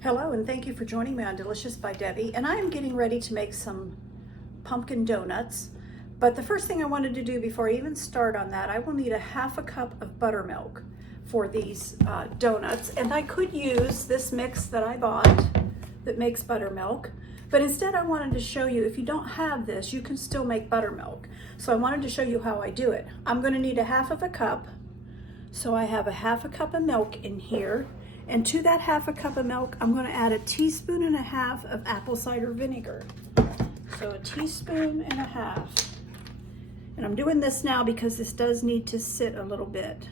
Hello, and thank you for joining me on Delicious by Debbie. And I am getting ready to make some pumpkin donuts. But the first thing I wanted to do before I even start on that, I will need a half a cup of buttermilk for these donuts. And I could use this mix that I bought that makes buttermilk. But instead I wanted to show you, if you don't have this, you can still make buttermilk. So I wanted to show you how I do it. I'm going to need a half of a cup. So I have a half a cup of milk in here. And to that half a cup of milk, I'm going to add a teaspoon and a half of apple cider vinegar. So a teaspoon and a half. And I'm doing this now because this does need to sit a little bit.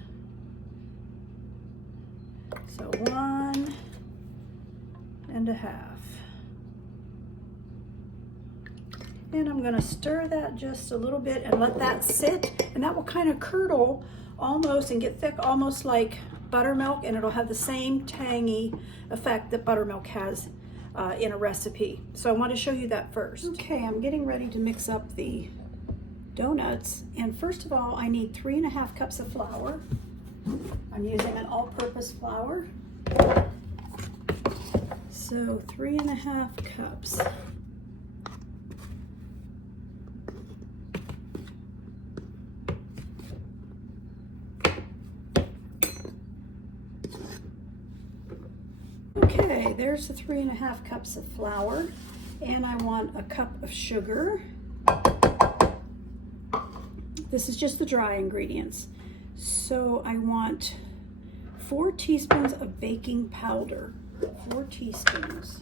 So 1 and a half. And I'm going to stir that just a little bit and let that sit. And that will kind of curdle almost and get thick, almost like buttermilk, and it'll have the same tangy effect that buttermilk has in a recipe. So I want to show you that first. Okay, I'm getting ready to mix up the donuts, and first of all I need 3.5 cups of flour. I'm using an all-purpose flour, so 3.5 cups. Okay, there's the 3.5 cups of flour, and I want a cup of sugar. This is just the dry ingredients. So I want 4 teaspoons of baking powder, 4 teaspoons.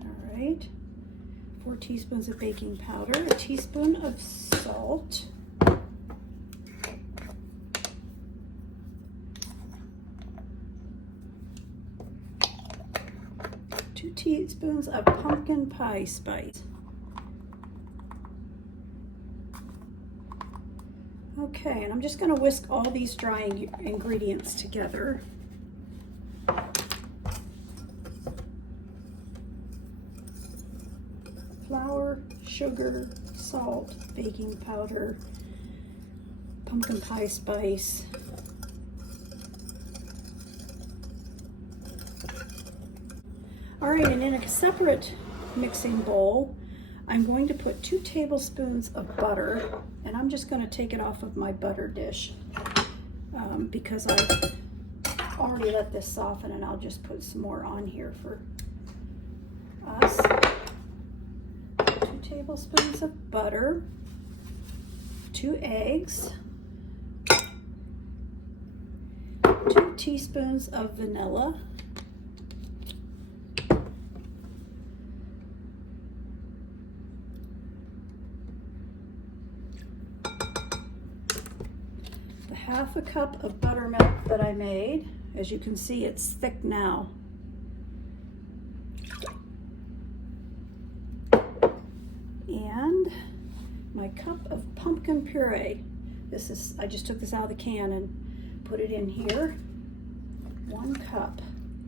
All right. 4 teaspoons of baking powder, a teaspoon of salt, 2 teaspoons of pumpkin pie spice. Okay, and I'm just going to whisk all these dry ingredients together. Flour, sugar, salt, baking powder, pumpkin pie spice. All right, and in a separate mixing bowl, I'm going to put 2 tablespoons of butter, and I'm just going to take it off of my butter dish because I've already let this soften, and I'll just put some more on here for us. 2 tablespoons of butter, 2 eggs, 2 teaspoons of vanilla, the half a cup of buttermilk that I made. As you can see, it's thick now. And my cup of pumpkin puree. This is, I just took this out of the can and put it in here. 1 cup.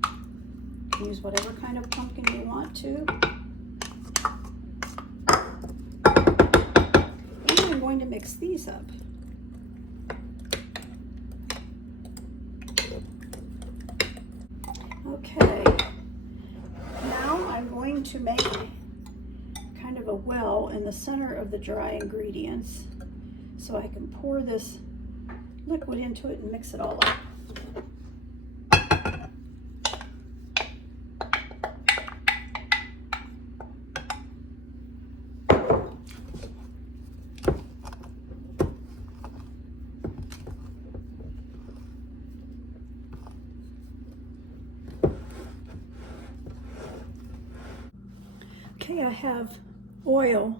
You can use whatever kind of pumpkin you want to. And I'm going to mix these up. Okay, now I'm going to make kind of a well in the center of the dry ingredients so I can pour this liquid into it and mix it all up. Okay, I have oil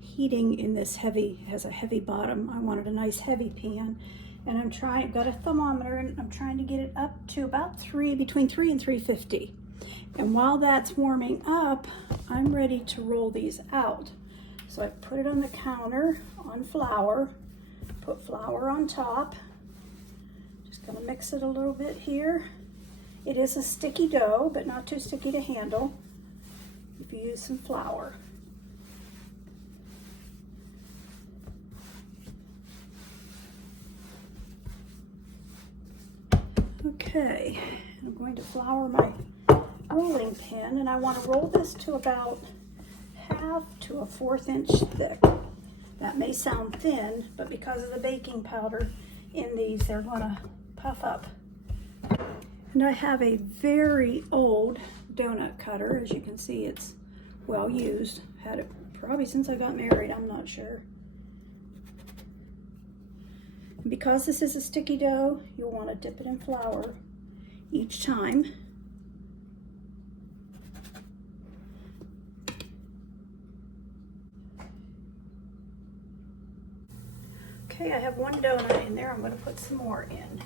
heating in this has a heavy bottom. I wanted a nice heavy pan, and got a thermometer, and I'm trying to get it up to about between 3 and 350. And while that's warming up, I'm ready to roll these out. So I put it on the counter on flour, put flour on top. Just gonna mix it a little bit here. It is a sticky dough, but not too sticky to handle if you use some flour. Okay, I'm going to flour my rolling pin, and I want to roll this to about 1/2 to 1/4 inch thick. That may sound thin, but because of the baking powder in these, they're going to puff up. And I have a very old donut cutter. As you can see, it's well used. Had it probably since I got married, I'm not sure. And because this is a sticky dough, you'll want to dip it in flour each time. Okay, I have one donut in there. I'm going to put some more in.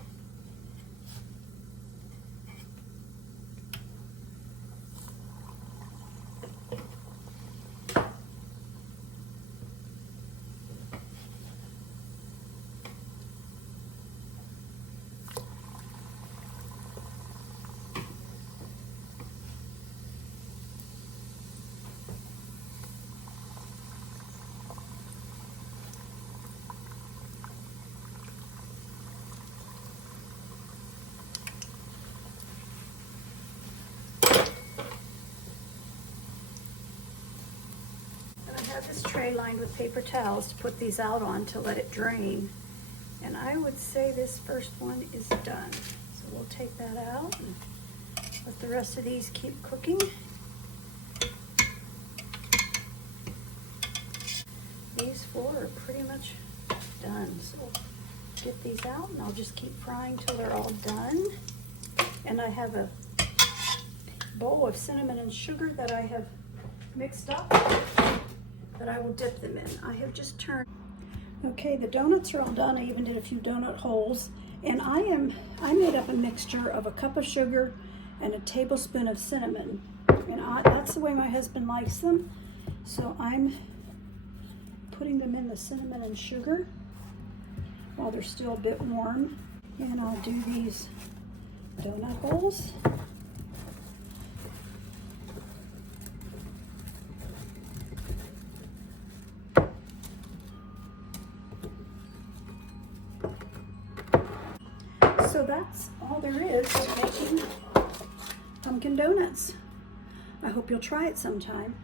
I have this tray lined with paper towels to put these out on to let it drain. And I would say this first one is done. So we'll take that out and let the rest of these keep cooking. These 4 are pretty much done. So we'll get these out and I'll just keep frying till they're all done. And I have a bowl of cinnamon and sugar that I have mixed up that I will dip them in. I have just turned. Okay, the donuts are all done. I even did a few donut holes. And I made up a mixture of 1 cup of sugar and a tablespoon of cinnamon. And that's the way my husband likes them. So I'm putting them in the cinnamon and sugar while they're still a bit warm. And I'll do these donut holes. So that's all there is to making pumpkin donuts. I hope you'll try it sometime.